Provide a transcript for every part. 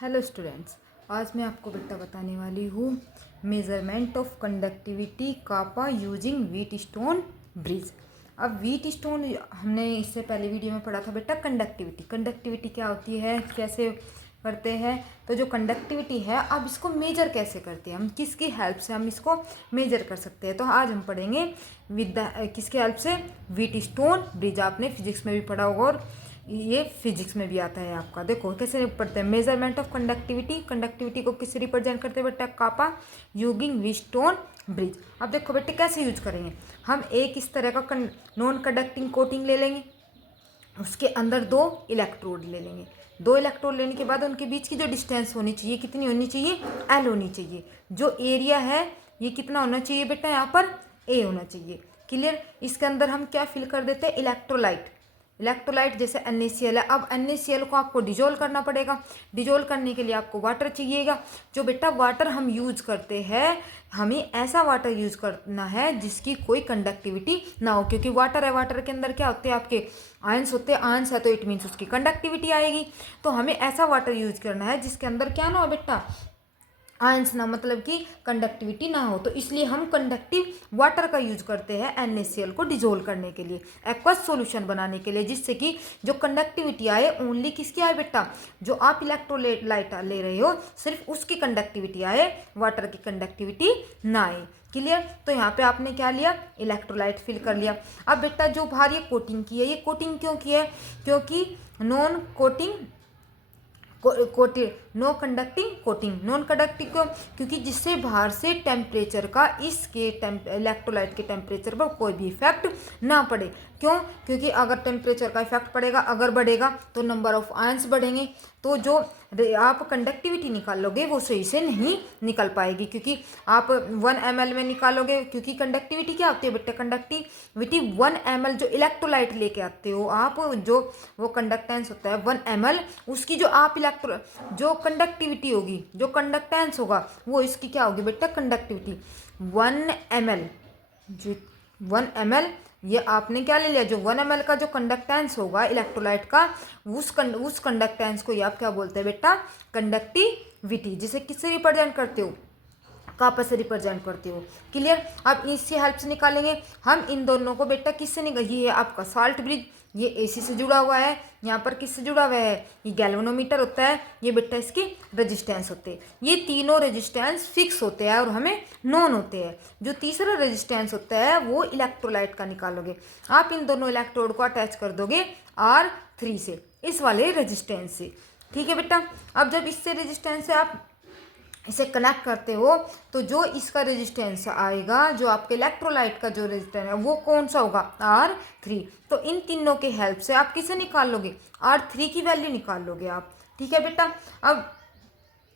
Hello students, आज मैं आपको बेटा बताने वाली हूँ measurement of conductivity kappa using Wheatstone bridge. अब व्हीट स्टोन हमने इससे पहले वीडियो में पढ़ा था बेटा कंडक्टिविटी क्या होती है, कैसे करते हैं। तो जो कंडक्टिविटी है अब इसको मेजर कैसे करते हैं, हम किसकी हेल्प से हम इसको मेजर कर सकते हैं। तो आज हम पढ़ेंगे किसके हेल्प से, व्हीट स्टोन ब्रिज। आपने फिजिक्स में भी पढ़ा होगा और ये फिजिक्स में भी आता है आपका। देखो कैसे पढ़ते हैं, मेजरमेंट ऑफ कंडक्टिविटी को किससे रिप्रेजेंट करते हैं बेटा, कापा यूजिंग व्हीट स्टोन ब्रिज। अब देखो बेटे कैसे यूज करेंगे, हम एक इस तरह का नॉन कंडक्टिंग कोटिंग ले लेंगे, उसके अंदर दो इलेक्ट्रोड ले लेंगे। दो इलेक्ट्रोड लेने के बाद उनके बीच की जो डिस्टेंस होनी चाहिए कितनी होनी चाहिए, एल होनी चाहिए। जो एरिया है ये कितना होना चाहिए बेटा, यहाँ पर ए होना चाहिए। क्लियर। इसके अंदर हम क्या फिल कर देते हैं, इलेक्ट्रोलाइट जैसे NaCl है। अब NaCl को आपको डिजोल्व करना पड़ेगा। डिजोल्व करने के लिए आपको वाटर चाहिएगा। जो बेटा वाटर हम यूज करते हैं, हमें ऐसा वाटर यूज करना है जिसकी कोई कंडक्टिविटी ना हो, क्योंकि वाटर है, वाटर के अंदर क्या होते हैं आपके आयंस होते हैं। आयंस है तो इट मीन्स उसकी कंडक्टिविटी आएगी। तो हमें ऐसा वाटर यूज करना है जिसके अंदर क्या ना हो बेटा, आयंस ना, मतलब कि कंडक्टिविटी ना हो। तो इसलिए हम कंडक्टिव वाटर का यूज करते हैं NaCl को डिजोल्व करने के लिए, एक्वस सॉल्यूशन बनाने के लिए, जिससे कि जो कंडक्टिविटी आए ओनली किसकी आए बेटा, जो आप इलेक्ट्रोलाइट ले रहे हो सिर्फ उसकी कंडक्टिविटी आए, वाटर की कंडक्टिविटी ना आए। क्लियर। तो यहाँ पे आपने क्या लिया, इलेक्ट्रोलाइट फिल कर लिया। अब बेटा जो बाहर ये कोटिंग की है, ये कोटिंग क्यों की है, क्योंकि नॉन कंडक्टिंग क्यों, क्योंकि जिससे बाहर से टेम्परेचर का इसके इलेक्ट्रोलाइट के टेम्परेचर पर कोई भी इफेक्ट ना पड़े। क्यों, क्योंकि अगर टेम्परेचर का इफेक्ट पड़ेगा, अगर बढ़ेगा तो नंबर ऑफ आयंस बढ़ेंगे, तो जो आप कंडक्टिविटी निकालोगे वो सही से नहीं निकल पाएगी। क्योंकि आप 1 ml में निकालोगे, क्योंकि कंडक्टिविटी क्या होती है बेटा, कंडक्टिविटी 1 ml जो इलेक्ट्रोलाइट लेके आते हो आप, जो वो कंडक्टेंस होता है 1 ml, उसकी जो आप जो कंडक्टिविटी होगी, जो कंडक्टेंस होगा वो इसकी क्या होगी बेटा, कंडक्टिविटी 1 ml। जो 1 ml ये आपने क्या ले लिया, जो 1 ml का जो कंडक्टेंस होगा इलेक्ट्रोलाइट का, उस कंडक्टेंस को ये आप क्या बोलते हैं बेटा, कंडक्टिविटी। जिसे किससे रिप्रेजेंट करते हो, कापा से रिप्रेजेंट करते हो। क्लियर। अब इससे हेल्प से निकालेंगे हम इन दोनों को बेटा, किससे निकाल, ये है आपका साल्ट ब्रिज, ये AC से जुड़ा हुआ है। यहाँ पर किससे जुड़ा हुआ है, ये गैल्वेनोमीटर होता है, ये बेटा इसके रेजिस्टेंस होते हैं। ये तीनों रेजिस्टेंस फिक्स होते हैं और हमें नॉन होते हैं। जो तीसरा रेजिस्टेंस होता है वो इलेक्ट्रोलाइट का निकालोगे। आप इन दोनों इलेक्ट्रोड को अटैच कर दोगे R3 से, इस वाले रेजिस्टेंस से। ठीक है बेटा। अब जब इससे रेजिस्टेंस से आप इसे कनेक्ट करते हो तो जो इसका रेजिस्टेंस आएगा, जो आपके इलेक्ट्रोलाइट का जो रेजिस्टेंस है वो कौन सा होगा, R3। तो इन तीनों के हेल्प से आप किसे निकाल लोगे, R3 की वैल्यू निकाल लोगे आप। ठीक है बेटा। अब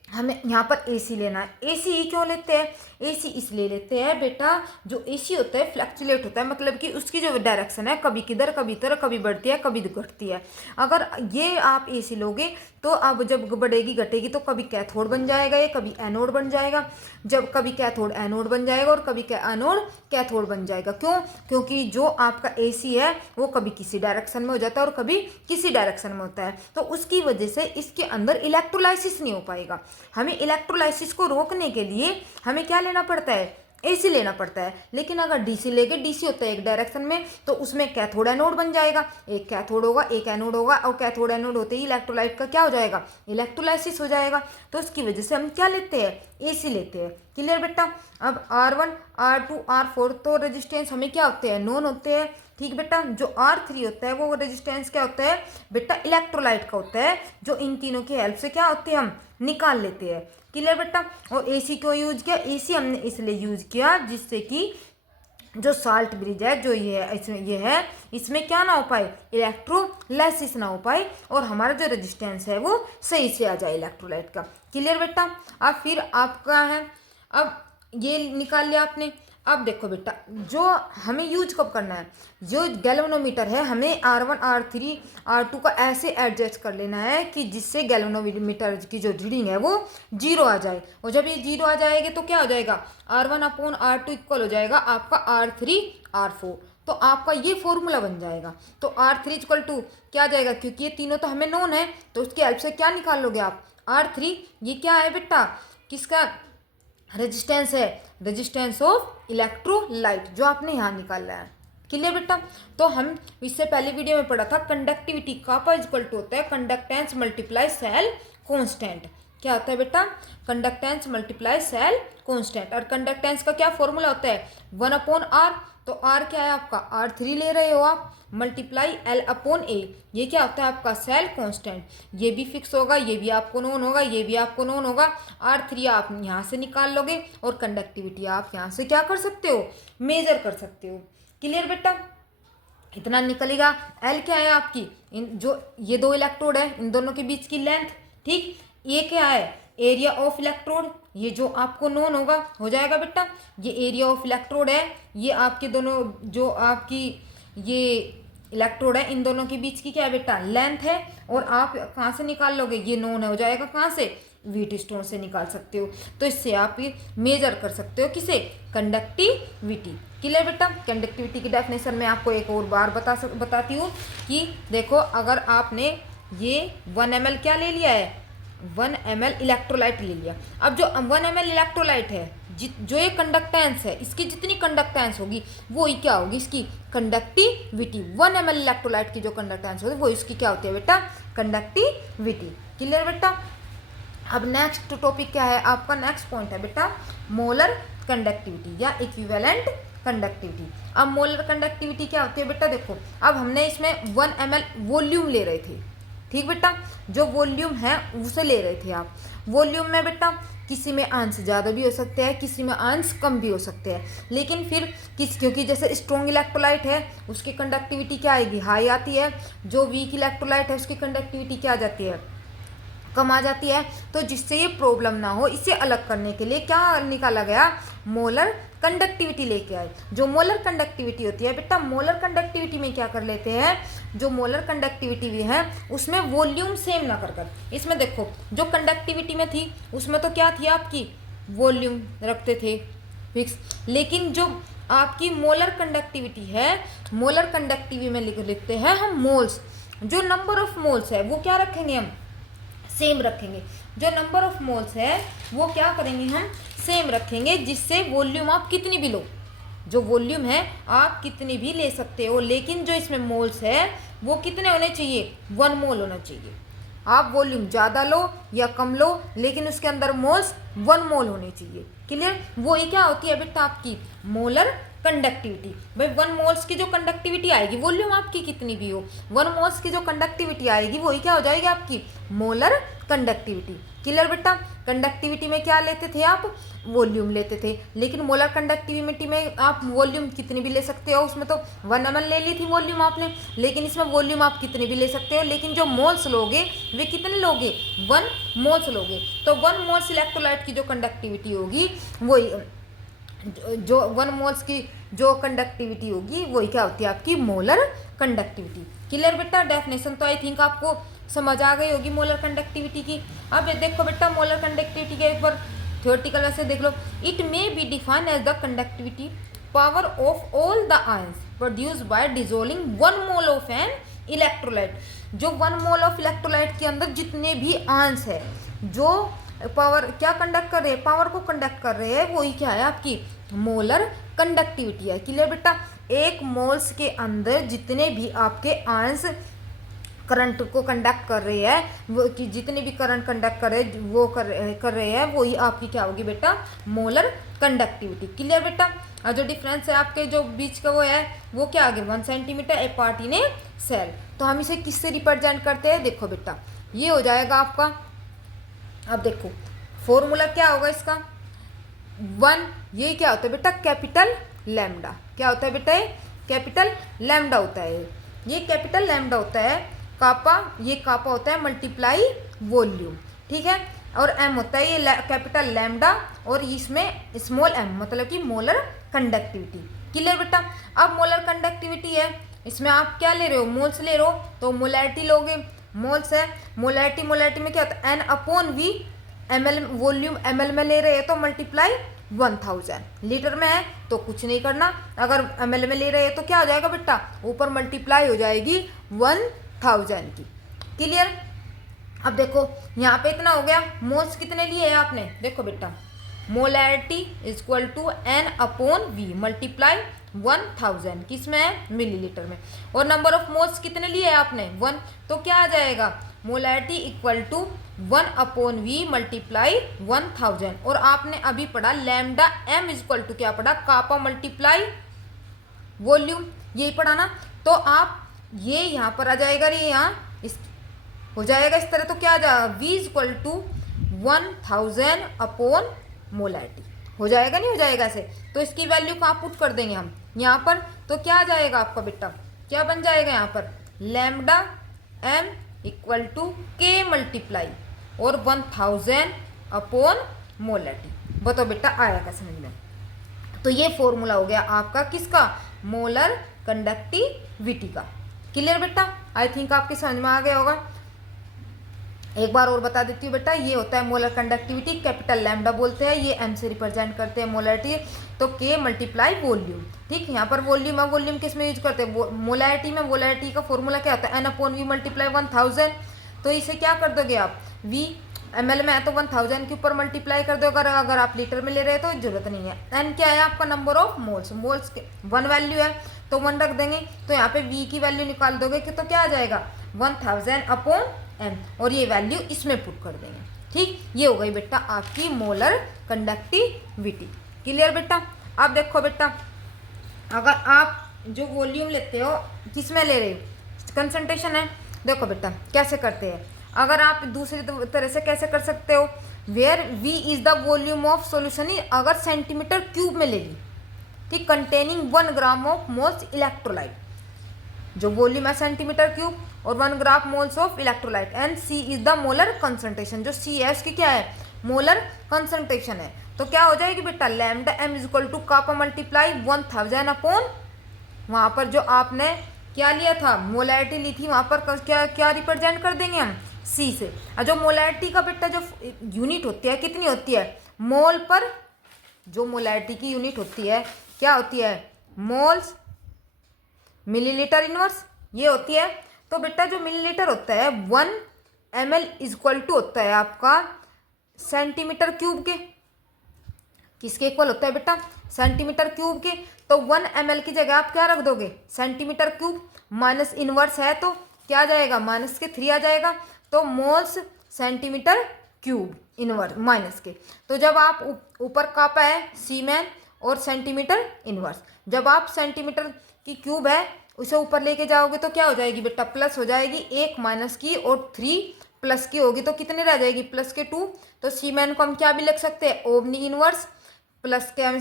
हमें यहाँ पर AC लेना है। AC क्यों लेते हैं, AC इसलिए लेते हैं बेटा, जो AC होता है फ्लक्चुएट होता है, मतलब कि उसकी जो डायरेक्शन है कभी किधर कभी इधर, कभी बढ़ती है कभी घटती है। अगर ये आप AC लोगे तो अब जब बढ़ेगी घटेगी तो कभी कैथोड बन जाएगा ये, कभी एनोड बन जाएगा। जब कभी कैथोड एनोड बन जाएगा और कभी एनोड कैथोड बन जाएगा। क्यों, क्योंकि जो आपका AC है वो कभी किसी डायरेक्शन में हो जाता है और कभी किसी डायरेक्शन में होता है। तो उसकी वजह से इसके अंदर इलेक्ट्रोलाइसिस नहीं हो पाएगा। हमें इलेक्ट्रोलाइसिस को रोकने के लिए हमें क्या लेना पड़ता है, AC लेना पड़ता है। लेकिन अगर DC लेके, DC होता है एक डायरेक्शन में, तो उसमें कैथोड एनोड बन जाएगा, एक कैथोड होगा एक एनोड होगा, और कैथोड एनोड होते ही इलेक्ट्रोलाइट का क्या हो जाएगा, इलेक्ट्रोलाइसिस हो जाएगा। तो उसकी वजह से हम क्या लेते हैं, AC लेते हैं। क्लियर बेटा। अब R1 R2 R4 तो रेजिस्टेंस हमें क्या होते हैं, नॉन होते हैं। ठीक बेटा। जो R3 होता है वो रेजिस्टेंस क्या होता है बेटा, इलेक्ट्रोलाइट का होता है, जो इन तीनों की हेल्प से क्या होते हैं, हम निकाल लेते हैं। क्लियर बेटा। और AC क्यों यूज किया, AC हमने इसलिए यूज किया जिससे कि जो साल्ट ब्रिज है, जो ये है इसमें क्या ना हो पाए, इलेक्ट्रोलाइसिस ना हो पाए, और हमारा जो रेजिस्टेंस है वो सही से आ जाए इलेक्ट्रोलाइट का। क्लियर बेटा। अब फिर आपका है, अब ये निकाल लिया आपने। अब देखो बेटा, जो हमें यूज कब करना है, जो गैल्वेनोमीटर है हमें R1 R3 R2 का ऐसे एडजस्ट कर लेना है कि जिससे गैल्वेनोमीटर की जो रीडिंग है वो 0 आ जाए। और जब ये 0 आ जाएगी तो क्या हो जाएगा, R1/R2 इक्वल हो जाएगा आपका R3/R4। तो आपका ये फॉर्मूला बन जाएगा। तो R3 इक्वल टू क्या आ जाएगा, क्योंकि ये तीनों तो हमें नोन है तो उसकी हेल्प से क्या निकाल लोगे आप, R3 ये क्या है बेटा, किसका रेजिस्टेंस है, रेजिस्टेंस ऑफ इलेक्ट्रोलाइट, जो आपने यहाँ निकाला है। क्लियर बेटा। तो हम इससे पहले वीडियो में पढ़ा था कंडक्टिविटी कापा इक्वल टू होता है कंडक्टेंस मल्टीप्लाई सेल कांस्टेंट। क्या होता है बेटा, कंडक्टेंस मल्टीप्लाई सेल कांस्टेंट। और कंडक्टेंस का क्या फॉर्मूला होता है, 1/r। तो r क्या है आपका, R3 ले रहे हो आप, मल्टीप्लाई L/A, ये क्या होता है आपका सेल कांस्टेंट। ये भी फिक्स होगा, ये भी आपको नोन होगा, ये भी आपको नोन होगा। R3 आप यहाँ से निकाल लोगे और कंडक्टिविटी आप यहाँ से क्या कर सकते हो, मेजर कर सकते हो। क्लियर बेटा, इतना निकलेगा। L क्या है आपकी, इन जो ये दो इलेक्ट्रोड है इन दोनों के बीच की लेंथ, ठीक। ये क्या है, एरिया ऑफ इलेक्ट्रोड, ये जो आपको नोन होगा हो जाएगा बेटा। ये एरिया ऑफ इलेक्ट्रोड है, ये आपके दोनों जो आपकी ये इलेक्ट्रोड है इन दोनों के बीच की क्या है बेटा, लेंथ है। और आप कहाँ से निकाल लोगे, ये नोन है हो जाएगा कहाँ से, व्हीटस्टोन से निकाल सकते हो। तो इससे आप ये मेजर कर सकते हो किसे, कंडक्टिविटी। क्लियर बेटा। कंडक्टिविटी की डेफिनेशन में आपको एक और बार बताती हूँ कि देखो, अगर आपने ये 1 ml क्या ले लिया है, 1 ml इलेक्ट्रोलाइट ले लिया। अब जो 1 ml इलेक्ट्रोलाइट है, जो ये कंडक्टेंस है, इसकी जितनी कंडक्टेंस होगी वो ही क्या होगी, इसकी कंडक्टिविटी। 1 ml इलेक्ट्रोलाइट की जो कंडक्टेंस होगी वो इसकी क्या होती है बेटा, कंडक्टिविटी। क्लियर बेटा। अब नेक्स्ट टॉपिक क्या है आपका, नेक्स्ट पॉइंट है बेटा मोलर कंडक्टिविटी या इक्विवेलेंट कंडक्टिविटी। अब मोलर कंडक्टिविटी क्या होती है बेटा, देखो अब हमने इसमें 1 ml वॉल्यूम ले रहे थे, ठीक बेटा, जो वॉल्यूम है उसे ले रहे थे आप। वॉल्यूम में बेटा किसी में अंश ज़्यादा भी हो सकते हैं, किसी में अंश कम भी हो सकते हैं, लेकिन फिर क्योंकि जैसे स्ट्रॉन्ग इलेक्ट्रोलाइट है उसकी कंडक्टिविटी क्या आएगी, हाई आती है। जो वीक इलेक्ट्रोलाइट है उसकी कंडक्टिविटी क्या आ जाती है, कम आ जाती है। तो जिससे ये प्रॉब्लम ना हो, इसे अलग करने के लिए क्या निकाला गया, मोलर कंडक्टिविटी लेके आए। जो मोलर कंडक्टिविटी होती है बेटा, मोलर कंडक्टिविटी में क्या कर लेते हैं, जो मोलर कंडक्टिविटी भी है उसमें वॉल्यूम सेम ना कर इसमें देखो जो कंडक्टिविटी में थी उसमें तो क्या थी आपकी, वॉल्यूम रखते थे फिक्स। लेकिन जो आपकी मोलर कंडक्टिविटी है, मोलर कंडक्टिविटी में लिखते हैं हम मोल्स। जो नंबर ऑफ मोल्स है वो क्या रखेंगे, हम सेम रखेंगे। जो नंबर ऑफ मोल्स है वो क्या करेंगे, हम सेम रखेंगे, जिससे वॉल्यूम आप कितनी भी लो, जो वॉल्यूम है आप कितनी भी ले सकते हो, लेकिन जो इसमें मोल्स है वो कितने होने चाहिए, 1 मोल होना चाहिए। आप वॉल्यूम ज़्यादा लो या कम लो, लेकिन उसके अंदर मोल्स 1 मोल होने चाहिए। क्लियर। वो ये क्या होती है बेटा आपकी मोलर कंडक्टिविटी। भाई 1 मोल्स की जो कंडक्टिविटी आएगी, वॉल्यूम आपकी कितनी भी हो, 1 मोल्स की जो कंडक्टिविटी आएगी वही क्या हो जाएगी आपकी मोलर कंडक्टिविटी। क्लियर बेटा। कंडक्टिविटी में क्या लेते थे आप, वॉल्यूम लेते थे, लेकिन मोलर कंडक्टिविटी में आप वॉल्यूम कितनी भी ले सकते हो। उसमें तो 1 ml ले ली थी वॉल्यूम आपने, लेकिन इसमें वॉल्यूम आप कितनी भी ले सकते हो, लेकिन जो मोल्स लोगे वे कितने लोगे, 1 मोल्स लोगे। तो 1 मोल्स इलेक्ट्रोलाइट की जो कंडक्टिविटी होगी वही, जो 1 मोल्स की जो कंडक्टिविटी होगी वही क्या होती है आपकी मोलर कंडक्टिविटी। क्लियर बेटा। डेफिनेशन तो आई थिंक आपको समझ आ गई होगी मोलर कंडक्टिविटी की। अब देखो बेटा मोलर कंडक्टिविटी के एक बार थ्योरेटिकल वैसे देख लो। It may be defined as the conductivity power of all the ions produced by dissolving 1 mole of an electrolyte. जो 1 मोल ऑफ इलेक्ट्रोलाइट के अंदर जितने भी आयंस है जो पावर क्या कंडक्ट कर रहे हैं, पावर को कंडक्ट कर रहे हैं, वही क्या है आपकी मोलर कंडक्टिविटी है। क्लियर बेटा। 1 मोल्स के अंदर जितने भी आपके आयंस करंट को कंडक्ट कर रहे हैं, वो कि जितने भी करंट कंडक्ट कर रहे हैं वो कर रहे हैं, वही आपकी क्या होगी बेटा मोलर कंडक्टिविटी। क्लियर बेटा। और जो डिफरेंस है आपके जो बीच का वो है वो क्या आगे 1 centimetre apart in a cell. तो हम इसे किससे रिप्रेजेंट करते हैं, देखो बेटा ये हो जाएगा आपका, अब देखो फॉर्मूला क्या होगा इसका, 1 ये क्या होता है बेटा कैपिटल लैम्डा। क्या होता है बेटा, ये कैपिटल लैम्डा होता है, ये कैपिटल लैम्डा होता है। कापा, ये कापा होता है मल्टीप्लाई वॉल्यूम, ठीक है। और एम होता है ये कैपिटल लैम्डा, और इसमें स्मॉल एम मतलब कि मोलर कंडक्टिविटी। क्लियर बेटा। अब मोलर कंडक्टिविटी है, इसमें आप क्या ले रहे हो, मोल्स ले रहे हो, तो मोलैरिटी लोगे, मोल्स है, मोलैरिटी में क्या होता है n/v, ml वॉल्यूम ml में ले रहे हैं तो मल्टीप्लाई 1000। लीटर में है तो कुछ नहीं करना, अगर ml में ले रहे हैं तो क्या हो जाएगा बेटा, ऊपर मल्टीप्लाई हो जाएगी 1000 की। क्लियर। अब देखो यहाँ पे इतना हो गया, मोल्स कितने लिए है आपने, देखो बेटा molarity equal to n upon v multiply 1000 किसमें है, मिलीलीटर में, और नंबर ऑफ मोल्स कितने लिए है आपने 1, तो क्या आ जाएगा molarity equal to 1 upon v multiply 1000। और आपने अभी पढ़ा लैम्डा m इक्वल टू क्या पढ़ा, कापा मल्टीप्लाई वॉल्यूम, यही पढ़ा ना। तो आप ये यहाँ पर आ जाएगा, ये यहाँ इस हो जाएगा इस तरह, तो क्या आ जाएगा v equal to 1000 upon molarity, हो जाएगा नहीं हो जाएगा ऐसे। तो इसकी वैल्यू कहाँ पुट कर देंगे हम यहाँ पर, तो क्या आ जाएगा आपका बेटा, क्या बन जाएगा यहाँ पर lambda m equal to k multiply और 1000 अपॉन मोलैरिटी। बताओ बेटा आया क्या समझ में। तो ये फॉर्मूला हो गया आपका किसका, मोलर कंडक्टिविटी का। क्लियर बेटा, आई थिंक आपके समझ में आ गया होगा। एक बार और बता देती हूँ बेटा, ये होता है मोलर कंडक्टिविटी, कैपिटल लैम्डा बोलते हैं, ये m से रिप्रेजेंट करते हैं मोलैरिटी, तो k मल्टीप्लाई वॉल्यूम। ठीक, यहाँ पर वॉल्यूम है, वॉल्यूम किस में यूज करते हैं, मोलैरिटी में। मोलैरिटी का फॉर्मूला क्या होता है, n अपॉन वी मल्टीप्लाई 1000। तो इसे क्या कर दोगे आप, v ml में है तो 1000 के ऊपर मल्टीप्लाई कर दो, अगर आप लीटर में ले रहे हो तो जरूरत नहीं है। n क्या है आपका, नंबर ऑफ मोल्स, मोल्स के 1 वैल्यू है तो 1 रख देंगे, तो यहाँ पे v की वैल्यू निकाल दोगे कि तो क्या आ जाएगा 1000 अपॉन m, और ये वैल्यू इसमें पुट कर देंगे। ठीक, ये हो गई बेटा आपकी मोलर कंडक्टिविटी। क्लियर बेटा। अब देखो बेटा, अगर आप जो वॉल्यूम लेते हो किस में ले रहे हो, कंसंट्रेशन है। देखो बेटा कैसे करते हैं, अगर आप दूसरी तरह से कैसे कर सकते हो, where v is the volume of solution, अगर सेंटीमीटर क्यूब में ले ली, ठीक, containing 1 gram of moles electrolyte, जो वॉल्यूम है सेंटीमीटर क्यूब और 1 gram moles of electrolyte, and c is the molar concentration, जो c है इसकी क्या है, मोलर कंसंट्रेशन है। तो क्या हो जाएगी बेटा, lambda m is equal to kappa multiply 1000 upon, वहाँ पर जो आपने क्या लिया था, मोलैरिटी ली थी, वहाँ पर क्या क्या रिप्रेजेंट कर देंगे हम c से। और जो मोलैरिटी का बेटा जो यूनिट होती है कितनी होती है, मोल पर, जो मोलैरिटी की यूनिट होती है क्या होती है, मोल्स मिलीलीटर इनवर्स, ये होती है। तो बेटा जो मिलीलीटर होता है 1 ml इक्वल टू होता है आपका सेंटीमीटर क्यूब के, किसके इक्वल होता है बेटा, सेंटीमीटर क्यूब के। तो 1 ml की जगह आप क्या रख दोगे, सेंटीमीटर क्यूब, माइनस इनवर्स है तो क्या आ जाएगा, माइनस के 3 आ जाएगा, तो moles centimetre cube inverse minus के। तो जब आप ऊपर कापा है सीमेन और सेंटीमीटर इनवर्स, जब आप सेंटीमीटर की क्यूब है उसे ऊपर लेके जाओगे तो क्या हो जाएगी बेटा, प्लस हो जाएगी, 1 माइनस की और 3 प्लस की होगी, तो कितने रह जाएगी, प्लस के 2। तो सीमेन को हम क्या भी लिख सकते हैं, ओमनी इनवर्स, प्लस के हम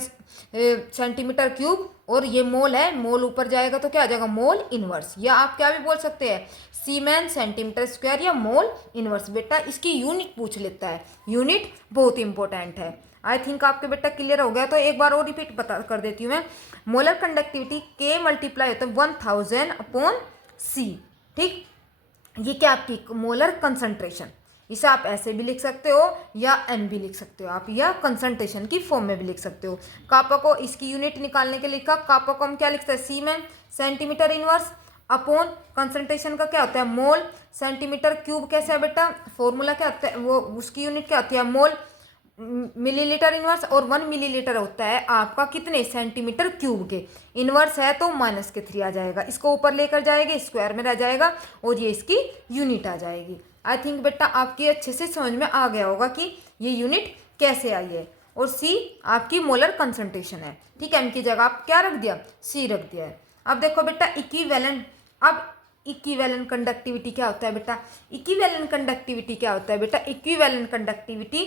सेंटीमीटर क्यूब, और ये मोल है, मोल ऊपर जाएगा तो क्या आ जाएगा, मोल इनवर्स, या आप क्या भी बोल सकते हैं सीमेन सेंटीमीटर स्क्वायर या मोल इनवर्स। बेटा इसकी यूनिट पूछ लेता है, यूनिट बहुत इंपॉर्टेंट है। आई थिंक आपके बेटा क्लियर हो गया। तो एक बार और रिपीट बता कर देती हूँ मैं, मोलर कंडक्टिविटी k मल्टीप्लाई होता है 1000 अपॉन c। ठीक, ये क्या आपकी मोलर कंसंट्रेशन, इसे आप ऐसे भी लिख सकते हो या n भी लिख सकते हो आप, या कंसंट्रेशन की फॉर्म में भी लिख सकते हो। कापा को इसकी यूनिट निकालने के लिए लिखा, कापा को हम क्या लिखते हैं, सीमेन सेंटीमीटर इनवर्स अपॉन कंसंट्रेशन का क्या होता है, मोल सेंटीमीटर क्यूब। कैसे है बेटा, फॉर्मूला क्या होता है, वो उसकी यूनिट क्या होती है, मोल मिलीलीटर इनवर्स, और 1 मिलीलीटर होता है आपका कितने, सेंटीमीटर क्यूब के। इनवर्स है तो माइनस के 3 आ जाएगा, इसको ऊपर लेकर जाएंगे स्क्वायर में रह जाएगा, और ये इसकी यूनिट आ जाएगी। आई थिंक बेटा आपके अच्छे से समझ में आ गया होगा कि ये यूनिट कैसे आई है। और सी आपकी मोलर कंसंट्रेशन है। ठीक है, एम की जगह आप क्या रख दिया, सी रख दिया है। अब देखो बेटा इक्विवेलेंट, अब इक्विवेलेंट कंडक्टिविटी क्या होता है बेटा, इक्विवेलेंट कंडक्टिविटी क्या होता है बेटा, इक्विवेलेंट कंडक्टिविटी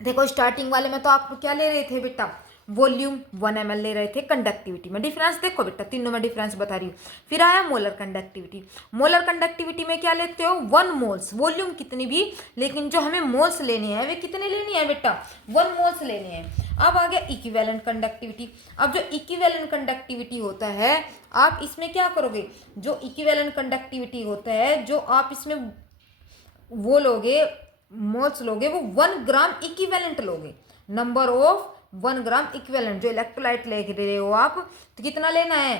देखो स्टार्टिंग वाले में तो आप क्या ले रहे थे बेटा, वॉल्यूम 1 ml ले रहे थे, कंडक्टिविटी में डिफरेंस देखो बेटा, तीनों में डिफरेंस बता रही हूँ। फिर आया मोलर कंडक्टिविटी, मोलर कंडक्टिविटी में क्या लेते हो, 1 मोल्स, वॉल्यूम कितनी भी, लेकिन जो हमें मोल्स लेने हैं वे कितने लेनी है बेटा, 1 मोल्स लेने हैं। अब आ गया इक्विवेलेंट कंडक्टिविटी। अब जो इक्विवेलेंट कंडक्टिविटी होता है, आप इसमें क्या करोगे, जो इक्विवेलेंट कंडक्टिविटी होता है, जो आप इसमें वो लोगे मोल्स लोगे, वो 1 ग्राम इक्विवेलेंट लोगे, नंबर ऑफ 1 ग्राम इक्विवेलेंट जो इलेक्ट्रोलाइट ले रहे हो आप, तो कितना लेना है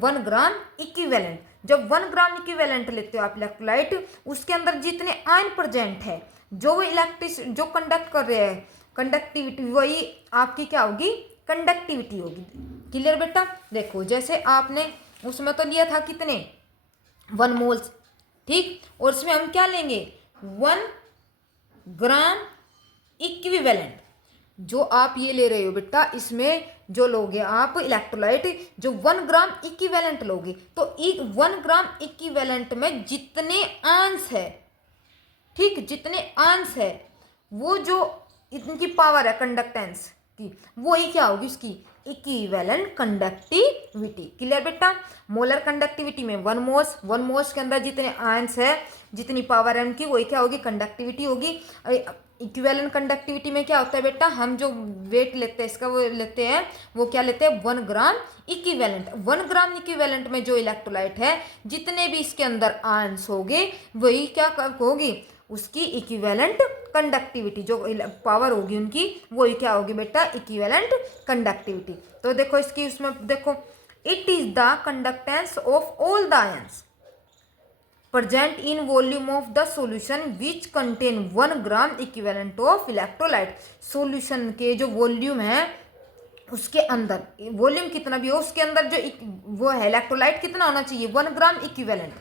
1 ग्राम इक्विवेलेंट। जब 1 ग्राम इक्विवेलेंट लेते हो आप इलेक्ट्रोलाइट, उसके अंदर जितने आयन प्रेजेंट है, जो जो कंडक्ट कर रहे हैं, कंडक्टिविटी वही आपकी क्या होगी, कंडक्टिविटी होगी। क्लियर बेटा। देखो जैसे आपने उसमें तो लिया था कितने 1 मोल्स, ठीक, और इसमें हम क्या लेंगे 1 ग्राम इक्विवेलेंट। जो आप ये ले रहे हो बेटा, इसमें जो लोगे आप इलेक्ट्रोलाइट, जो 1 ग्राम इक्विवेलेंट लोगे, तो 1 ग्राम इक्विवेलेंट में जितने आंश है, ठीक, जितने आंश है, वो जो इनकी पावर है कंडक्टेंस की, वो ही क्या होगी उसकी इक्विवेलेंट कंडक्टिविटी। क्लियर बेटा। मोलर कंडक्टिविटी में 1 मोल्स के अंदर जितने आयंस है, जितनी पावर है उनकी, वही क्या होगी कंडक्टिविटी होगी। इक्विवेलेंट कंडक्टिविटी में क्या होता है बेटा, हम जो वेट लेते हैं इसका, वो लेते हैं, वो क्या लेते हैं 1 ग्राम इक्विवेलेंट। 1 ग्राम इक्विवेलेंट में जो इलेक्ट्रोलाइट है, जितने भी इसके अंदर आयंस होंगे, वही क्या होगी उसकी इक्विवेलेंट कंडक्टिविटी, जो पावर होगी उनकी, वही क्या होगी बेटा इक्विवेलेंट कंडक्टिविटी। तो देखो इसकी उसमें देखो, it is the conductance of all the ions present in volume of the solution which contain 1 gram equivalent of electrolyte. Solution के जो वॉल्यूम है उसके अंदर, वॉल्यूम कितना भी हो उसके अंदर जो वो है इलेक्ट्रोलाइट कितना होना चाहिए 1 ग्राम इक्विवेलेंट।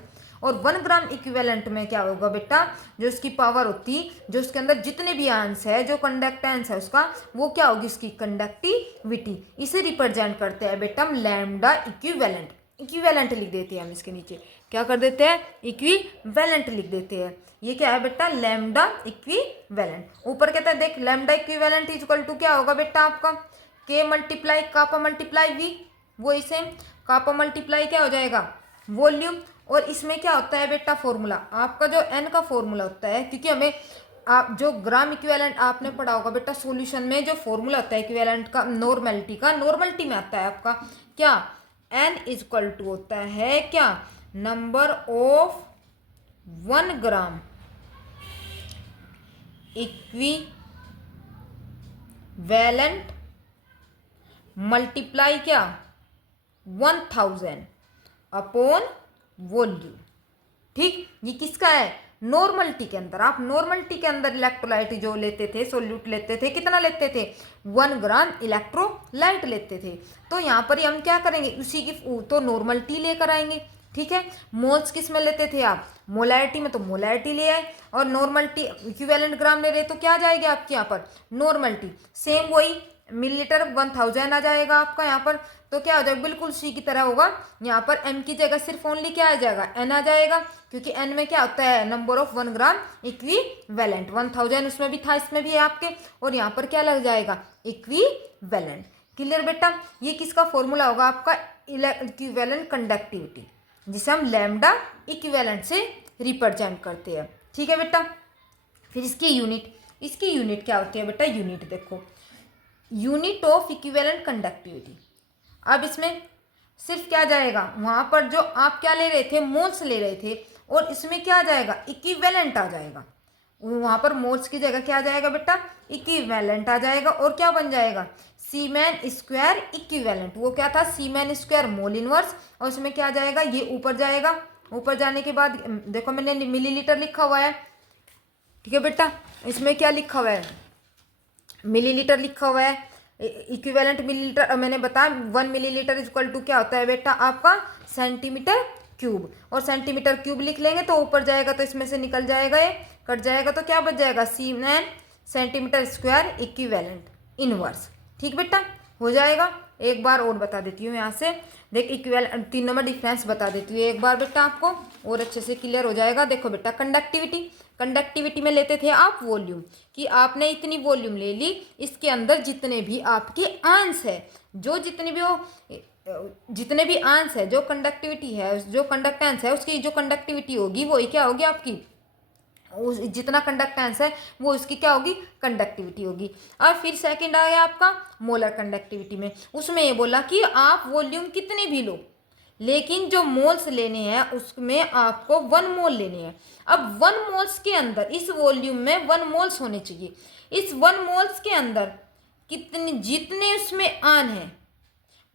और 1 ग्राम इक्विवेलेंट में क्या होगा बेटा, जो इसकी पावर होती, जो उसके अंदर जितने भी आयंस है, जो कंडक्टेंस है उसका, वो क्या होगी उसकी कंडक्टिविटी। इसे रिप्रेजेंट करते हैं बेटा हम लैम्डा इक्विवेलेंट। इक्विवेलेंट लिख देते हैं हम इसके नीचे, क्या कर देते हैं इक्विवेलेंट लिख देते हैं। ये क्या है बेटा लैम्डा इक्विवेलेंट। ऊपर कहता है देख, lambda equivalent is equal to क्या होगा बेटा आपका K multiply kappa multiply V, वही सेम कापा मल्टीप्लाई क्या हो जाएगा वॉल्यूम। और इसमें क्या होता है बेटा फॉर्मूला, आपका जो एन का फॉर्मूला होता है, क्योंकि हमें आप जो ग्राम इक्विवेलेंट आपने पढ़ा होगा बेटा सॉल्यूशन में, जो फॉर्मूला होता है इक्विवेलेंट का नॉर्मलिटी का, नॉर्मलिटी में आता है आपका क्या एन इज इक्वल टू होता है क्या number of 1 gram equivalent multiply क्या 1000 अपॉन वॉल्यूम। ठीक, ये किसका है नॉर्मलिटी के अंदर। आप नॉर्मलिटी के अंदर इलेक्ट्रोलाइट जो लेते थे, सोल्यूट लेते थे, कितना लेते थे 1 ग्राम इलेक्ट्रोलाइट लेते थे। तो यहाँ पर हम क्या करेंगे उसी की तो नॉर्मलिटी लेकर आएंगे। ठीक है, मोल्स किस में लेते थे आप मोलैरिटी में, तो मोलैरिटी ले आए, और नॉर्मलिटी इक्विवेलेंट ग्राम ले रहे तो क्या जाएगी आपके यहाँ पर नॉर्मलिटी, सेम वही मिलीलीटर 1000 आ जाएगा आपका यहाँ पर। तो क्या हो जाएगा बिल्कुल सी की तरह होगा, यहाँ पर एम की जगह सिर्फ ओनली क्या आ जाएगा एन आ जाएगा, क्योंकि एन में क्या होता है नंबर ऑफ 1 ग्राम इक्विवेलेंट। 1000 उसमें भी था, इसमें भी है आपके, और यहाँ पर क्या लग जाएगा इक्विवेलेंट। क्लियर बेटा। ये किसका फॉर्मूला होगा आपका इक्विवेलेंट कंडक्टिविटी, जिसे हम लैम्डा इक्विवेलेंट से रिप्रेजेंट करते हैं। ठीक है बेटा। फिर इसकी यूनिट क्या होती है बेटा, यूनिट देखो यूनिट ऑफ इक्विवेलेंट कंडक्टिविटी। अब इसमें सिर्फ क्या जाएगा, वहाँ पर जो आप क्या ले रहे थे मोल्स ले रहे थे, और इसमें क्या आ जाएगा इक्विवेलेंट आ जाएगा। वहाँ पर मोल्स की जगह क्या आ जाएगा बेटा इक्विवेलेंट आ जाएगा, और क्या बन जाएगा सीमेन स्क्वायर इक्विवेलेंट। वो क्या था सीमेन स्क्वायर मोल इनवर्स, और उसमें क्या आ जाएगा ये ऊपर जाएगा। ऊपर जाने के बाद देखो मैंने मिलीलीटर लिखा हुआ है। ठीक है बेटा, इसमें क्या लिखा हुआ है मिलीलीटर लिखा हुआ है, इक्विवेलेंट मिलीलीटर मैंने बताया 1 मिलीलीटर इज इक्वल टू क्या होता है बेटा आपका सेंटीमीटर क्यूब, और सेंटीमीटर क्यूब लिख लेंगे तो ऊपर जाएगा तो इसमें से निकल जाएगा, ये कट जाएगा तो क्या बच जाएगा सीमेन सेंटीमीटर स्क्वायर इक्विवेलेंट इनवर्स। ठीक बेटा, हो जाएगा। एक बार और बता देती हूँ यहाँ से, देख इक्विवेलेंट तीनों में डिफरेंस बता देती हूँ एक बार बेटा आपको, और अच्छे से क्लियर हो जाएगा। देखो बेटा कंडक्टिविटी में लेते थे आप वॉल्यूम, कि आपने इतनी वॉल्यूम ले ली, इसके अंदर जितने भी आपके आंश है, जो जितने भी आंश है, जो कंडक्टिविटी है, जो कंडक्टेंस है, उसकी जो कंडक्टिविटी होगी वही क्या होगी आपकी, जितना कंडक्टेंस है वो उसकी क्या होगी कंडक्टिविटी होगी। और फिर सेकंड आ गया आपका मोलर कंडक्टिविटी में, उसमें ये बोला कि आप वॉल्यूम कितने भी लो, लेकिन जो मोल्स लेने हैं उसमें आपको 1 मोल लेने हैं। अब 1 मोल्स के अंदर इस वॉल्यूम में 1 मोल्स होने चाहिए। इस 1 मोल्स के अंदर कितने जितने उसमें आयन है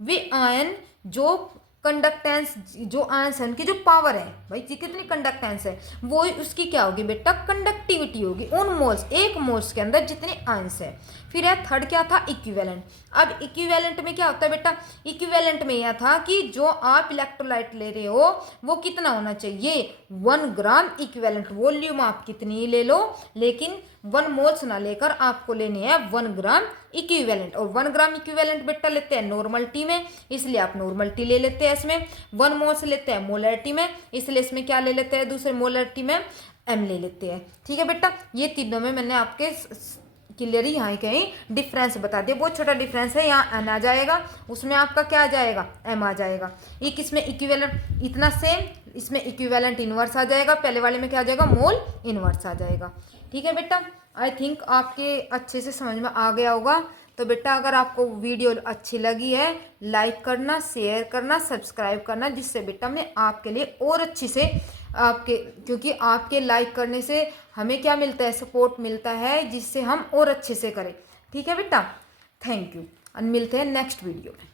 वे आयन जो कंडक्टेंस जो आयंस है उनकी जो पावर है भाई कितनी कंडक्टेंस है वो उसकी क्या होगी बेटा कंडक्टिविटी होगी उन मोल्स एक मोल्स के अंदर जितने आयंस है। फिर है थर्ड क्या था इक्विवेलेंट। अब इक्विवेलेंट में क्या होता है बेटा इक्विवेलेंट में यह था कि जो आप इलेक्ट्रोलाइट ले रहे हो वो कितना होना चाहिए 1 ग्राम इक्विवेलेंट वॉल्यूम आप कितनी ले लो लेकिन 1 मोल्स ना लेकर आपको लेने हैं 1 ग्राम इक्विवेलेंट। और 1 ग्राम इक्विवेलेंट बेटा लेते हैं नॉर्मलिटी में इसलिए आप नॉर्मलिटी ले लेते हैं इसमें 1 मोल्स लेते हैं मोलरिटी में इसलिए इसमें क्या ले लेते हैं दूसरे मोलरिटी में एम ले लेते हैं। ठीक है बेटा ये तीनों में मैंने आपके क्लियरली यहाँ कहीं डिफरेंस बता दिया बहुत छोटा डिफरेंस है यहाँ एन आ जाएगा उसमें आपका क्या आ जाएगा एम आ जाएगा। एक इसमें इक्विवेलेंट इतना सेम इसमें इक्विवेलेंट इनवर्स आ जाएगा पहले वाले में क्या आ जाएगा मोल इनवर्स आ जाएगा। ठीक है बेटा आई थिंक आपके अच्छे से समझ में आ गया होगा। तो बेटा अगर आपको वीडियो अच्छी लगी है लाइक करना शेयर करना सब्सक्राइब करना जिससे बेटा मैं आपके लिए और अच्छी से आपके क्योंकि आपके लाइक करने से हमें क्या मिलता है सपोर्ट मिलता है जिससे हम और अच्छे से करें। ठीक है बेटा थैंक यू और मिलते हैं नेक्स्ट वीडियो में।